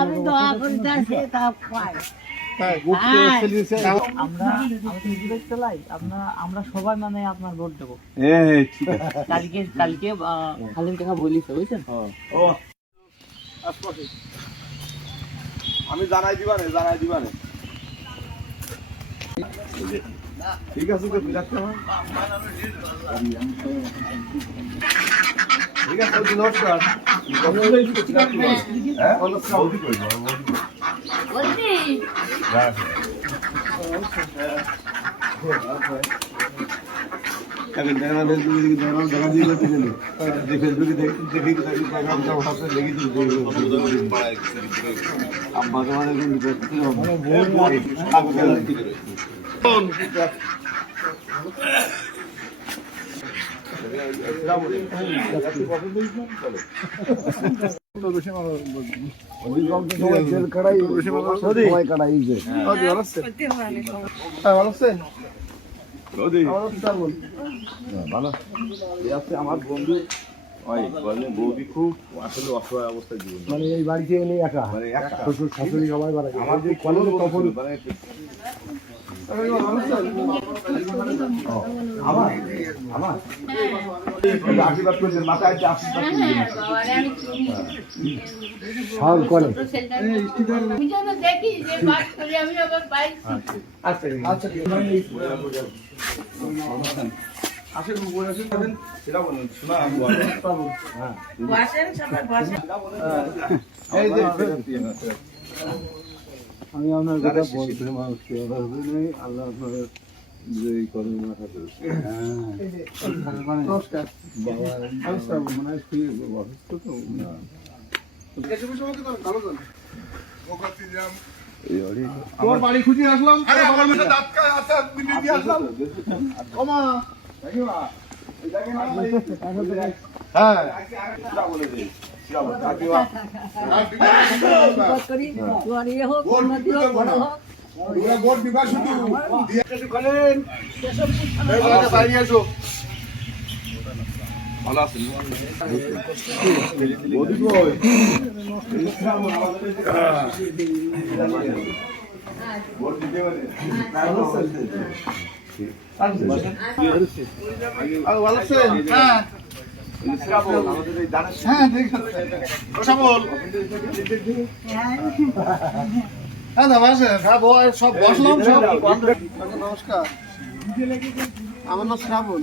আমি দোয়া করতেছি তা পাই। আমরা সবাই মানে আপনার ভোট দেবো। কালকে খালিম টাকা বলিস বুঝছেন। আমি জানাই দিবানে ঠিক আছে তো বিরাট ঠিক আছে নমস্কার আমার বন্ধু বৌদি খুব আসলে অসহায় অবস্থায় জীবন মানে এই বাড়িতে এনে একা মানে শ্বশুর শাশুড়ি সবাই বাড়া আমার যে কলেজে তখন আমার আশীর্বাদ করছেন মাথায় সব করে আমি আপনার কথা বলতে মানুষকে আল্লাহ আপনার নমস্কার বাবা মনে হয় অসুস্থ তো তোর বাড়ি খুঁজে আসলাম ভালো আছেন সব বসলাম নমস্কার আমার নাম শ্রাবণ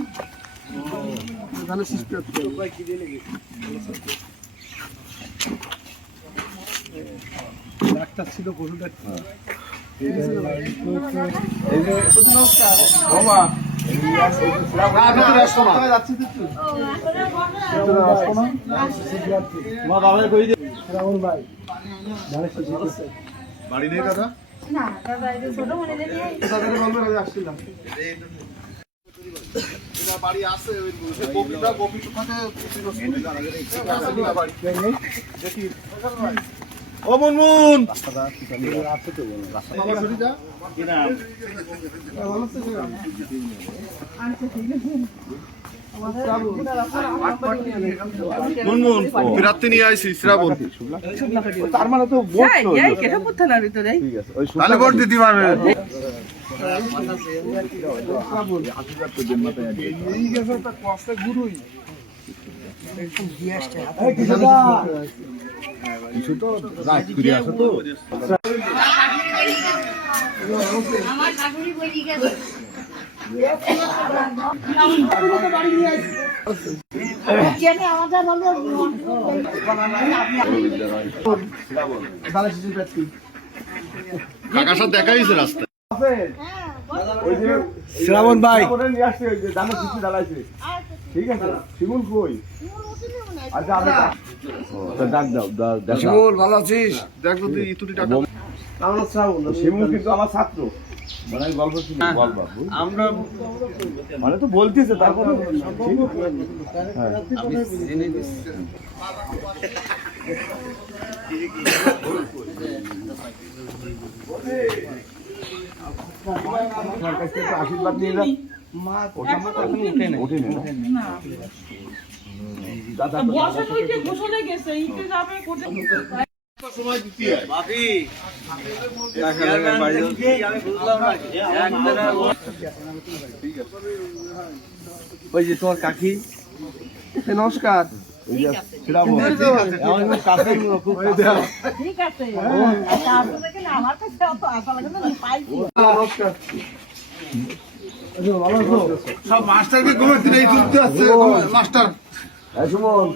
ডাক্তার ছিল পশু ডাক্তার বাড়ি নেই দাদা আসছিলাম বাড়ি আছে গোপী ও মুনমুন আছে তো মুনমুন রাত্রি নিয়ে আইসি শ্রাবণ তার মানে তো তাহলে ভোট দিতে পারবে কিছু তো রাত ফিরে আসো তো আমার শাশুড়ি বলি গেছে কাকার সাথে দেখা হয়েছে রাস্তায় শ্রাবণ ভাই ঠিক আছে শিমুল কই আচ্ছা ডাক দাও শিমুল ভালো আছিস দেখো তুই ইতুটি টাকা আমার শ্রাবণ শিমুল কিন্তু আমার ছাত্র মানে গল্প শুনি বলবা আমরা মানে তো বলতেছে তারপরে আশীর্বাদ নিয়ে যা ওঠে না দাদা বর্ষা হইতে গোসলে গেছে ইতে যাবে কোটে সময় দিতে হয় ভাবি আমি বুঝলাম না ঠিক আছে ওই যে তোমার কাকি নমস্কার শ্রাবণ আমার কাছে খুব ঠিক আছে আপনাদের কি আমার কাছে অত আশা লাগে না পাইছি নমস্কার সব মাস্টারকে ঘুরে দিলে এই যুদ্ধ আছে মাস্টার সুমন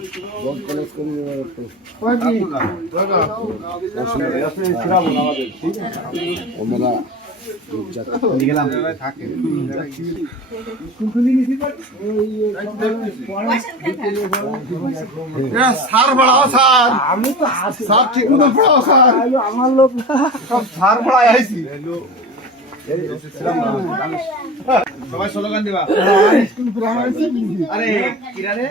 শ্রাবণ আমাদের ঠিক সার পড়াও স্যার আমি তো স্যার ঠিক মতো পড়াও স্যার আমার লোক সব সার পড়াই আইছি সবাই স্লোগান দিবা আরে কিরারে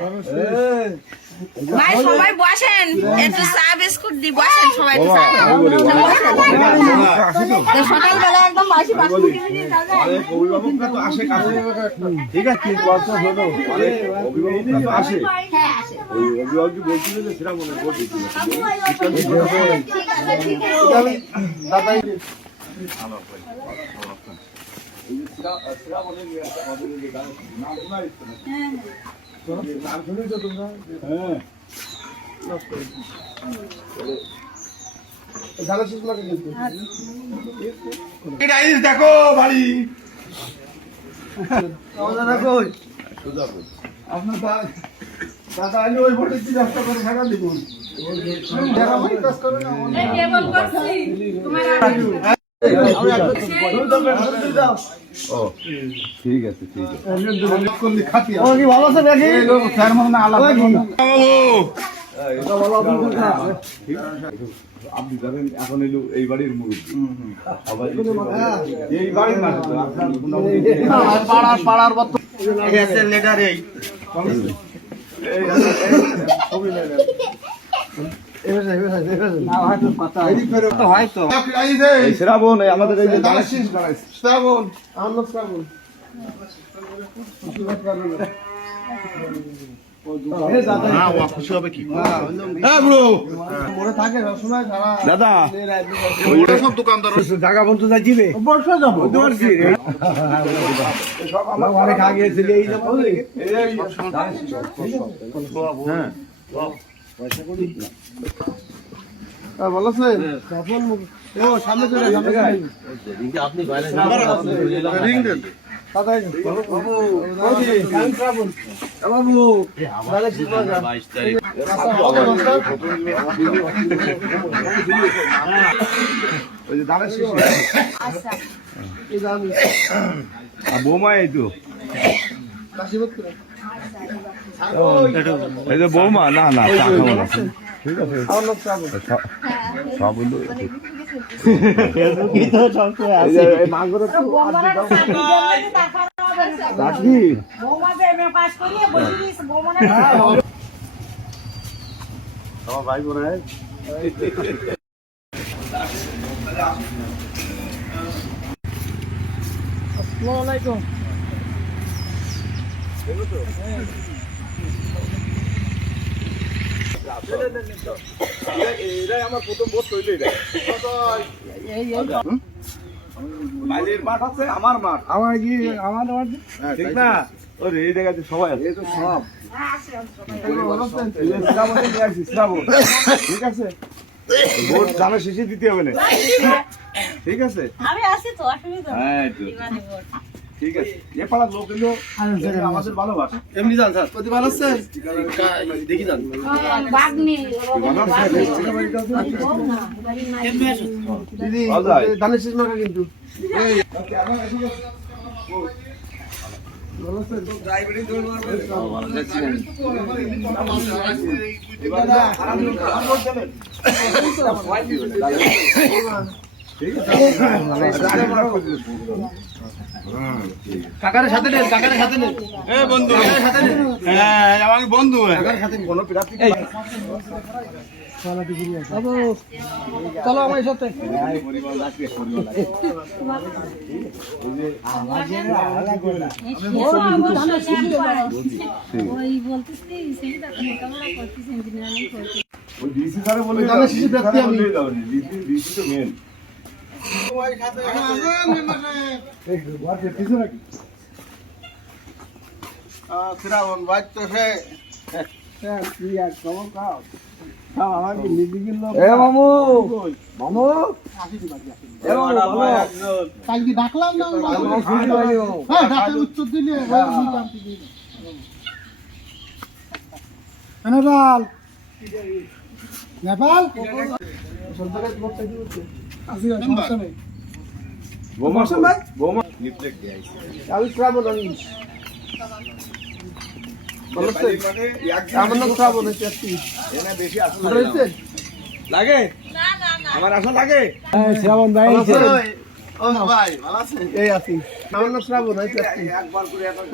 ভাই সবাই বসেন একটু চা বিস্কুট দি বসেন সবাই একটু চা সকালবেলা একদম বাসি বাসি আরে অভিভাবকরা তো আসে কাছে ঠিক আছে আরে অভিভাবকরা তো আসে হ্যাঁ আসে ওই অভিভাবক বলছিল যে সেটা মনে ভোট দিচ্ছিল ঠিক আছে ঠিক আছে দাদাই দেখো বাড়ি আপনার দাদা আইলে ওই ভোটের কি রাস্তা করে থাকা দেখুন এই টেবল করছি তোমার ঠিক আছে ঠিক আছে ভালো আছে দেখি আপনি জানেন এখন এলো এই বাড়ির মুরব্বী সবাই এই বাড়ির না পাড়ার বর্ত লেটার এই শ্রাবণ আমাদের এই যে শ্রাবণ আমার লোক শ্রাবণ মনে থাকে সবসময় সারা দাদা সব দোকানদার জায়গা বন্ধু যাচ্ছিলে বর্ষা যাবো অনেক আগে ছিল এই ভালো আছে ও সামনে চলে আপনি রিং দেন দাদা বাবু বাবু 22 তারিখ ওই যে দাঁড়া শেষ আচ্ছা বৌমা এই তো কাশিবাদ করে এই যে বৌমা না না চা খাবো না ঠিক আছে আমার লোক শ্রাবণ সব বন্ধু বৌমাকে এমএ পাস করিয়ে বসে দিয়েছে বৌমানে আমার ভাই বোন আসসালামু আলাইকুম এরাই আমার প্রথম ভোট তৈরি বাইরের মাঠ আছে আমার মাঠ আমার কি আমার ঠিক না ওরে এই জায়গাতে সবাই আছে এই তো সব এই যে শ্রাবণে নিয়ে আসছি, শ্রাবণ ঠিক আছে ভোট জানা শেষে দিতে হবে না ঠিক আছে আমি আসি তো অসুবিধা হ্যাঁ তো ঠিক আছে এ পাড়ার লোক এলো আমাদের ভালোবাসে এমনি যান স্যার প্রতি ভালো আছেন দেখি যান বাগনি দিদি বাজায়। ধানের শীষ মাখা কিন্তু কাকারের সাথে নেন কাকারের সাথে নেন বন্ধু হ্যাঁ আমার বন্ধু কাকারের সাথে কোনো প্রার্থী চলো আমার সাথে ওই ডিসি স্যারে বলে দাও, ডিসি স্যারে বলে দাও, ডিসি তো মেন। শ্রাবণ বাজতেছে কালকে ডাকলাম না হ্যাঁ ডাকে উত্তর দিলে নেপাল নেপাল সমস্যা নেই বোমা ভাই, বোমা রিফ্লেক্ট দেয়। আমি শ্রাবণ আমি আমার নাম শ্রাবণ এনে বেশি আসলে লাগে, আমার আসা লাগে। শ্রাবণ ভাই ও ভাই ভালো আছেন? এই আছি আমার নাম শ্রাবণ একবার করে এখন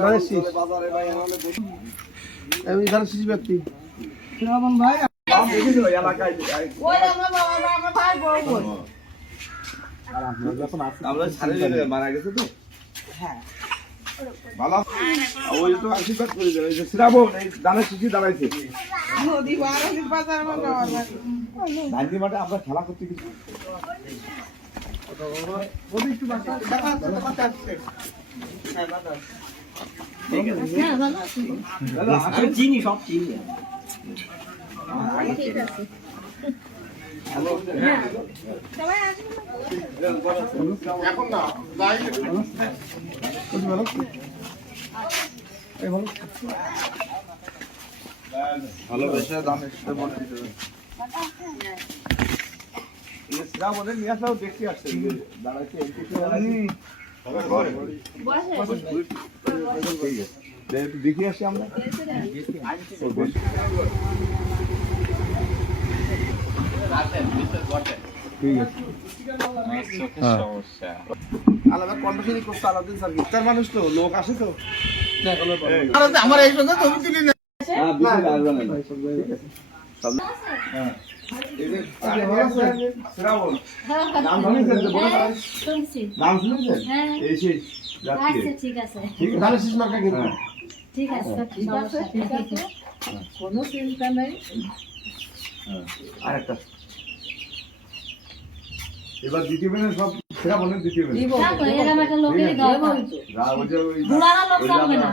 বাজারে ভাই আমাদের বেশি আমি এখানে শিশু ব্যক্তি শ্রাবণ ভাই দাম দেখেছিল এলাকায়। ওই আমার বাবা আমার ভাই বউ আমরা ছাড়ে দিলে মারা গেছে তো। হ্যাঁ ভালো, ওই তো আশীর্বাদ করে দেবে। এই যে শ্রাবণ এই দানের শিশি দাঁড়াইছে নদী বারাদির বাজার আমার বাবা গান্ধী মাঠে আমরা খেলা করতে গেছি। আমি চিনি, সব চিনি। ভালোবেসে দানের সাথে বলতে দেবে। এই শ্রাবণের নিয়ে আসাও দেখতে আসছে দাঁড়াইছে দেখি আসি আমরা। ঠিক আছে, আলাদা কন্ডিশনই করতে আলাদা সার্ভিস তার মানুষ তো লোক আসে তো। আমার এই সঙ্গে ছবি তুলি না শ্রাবণ নাম শুনেছেন? নাম শুনেছেন? এই সেই যাত্রী। ঠিক আছে ঠিক আছে, ধানের শিশু মার্কা কিন্তু ঠিক আছে ঠিক আছে কোনো চিন্তা নেই আরেকটা এবার দ্বিতীয় বেলা সব শ্রাবণের দ্বিতীয় বেলা দেখো এরকম একটা লোকের দরকার বুড়ারা লোক থাকবে না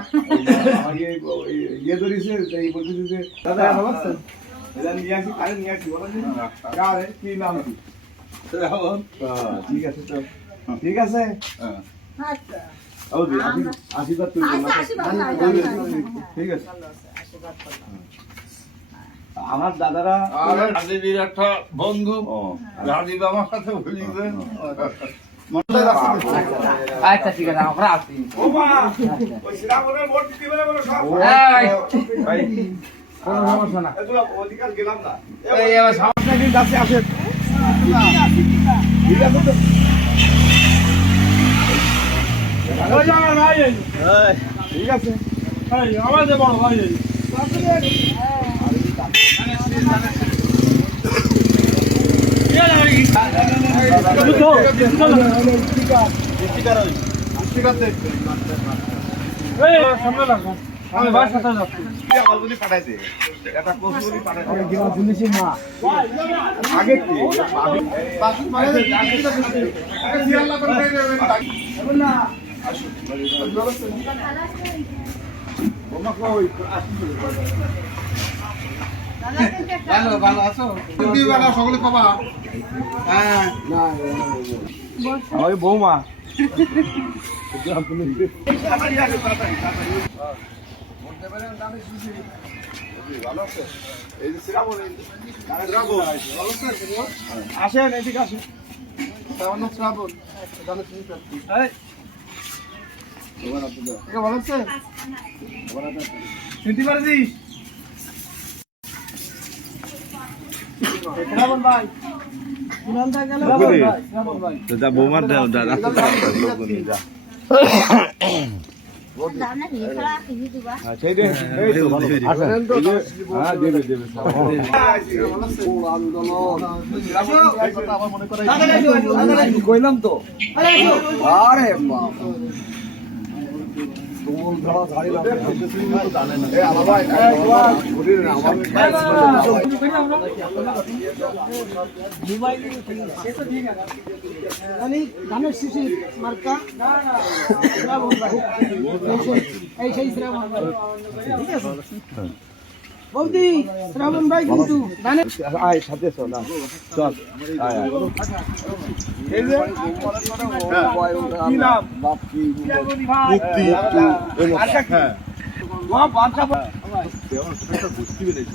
আমাকে ইয়ে ধরেছে, এই বলতেছে যে দাদা ভালো আছেন? এটা নিয়ে আসি, কারে নিয়ে আসি বলেন? কারে কি নাম কি? শ্রাবণ। ঠিক আছে তো, ঠিক আছে। আচ্ছা হৌদি আশীর্বাদ করি। ঠিক আছে, আমার দাদারা রাজীবের একটা বন্ধু, রাজীব আমার সাথে ভুলিবে। আচ্ছা ঠিক আছে, আমরা আসি। ও মা, ওই শ্রাবণের ভোট দিতে বেলা বলো সব। ভাই কোনো সমস্যা না। এগুলো অধিকার গেলাম না। এই এবার সমস্যা কি কাছে আসে? ঠিক আছে তো। ঠিক আছে, আমাদের বড় ভাই আমি বাসাতে যাচ্ছি আমার যদি পাঠাইতে এটা কসুরি পাঠাইতে শুনেছি মা আগে কি ভালো ভালো আছো বেলা সকলে কবা হ্যাঁ আমার বৌমা আসেন এদিকে আসেন। শ্রাবণ ভালো আছে চিনতে পারছিস? শ্রাবণ ভাই বৌমার দাদা সেই দে এই তো ভালো আসেন তো হ্যাঁ দেবে দেবে কইলাম তো আরে বাবা তোমল ধরা ঝাড়ি লাগে জানে না এ আলাদা শরীর না আমার ধানের শিশির মার্কা এই সেই শ্রাবণ ভাই ঠিক আছে বৌদি শ্রাবণ ভাই কিন্তু ধানের আয় সাথে চল চল আয় এই যে কি নাম বাপকি মুক্তি আচ্ছা হ্যাঁ ওয়া বাচ্চা দেওয়ার একটা বুঝতে পেরেছ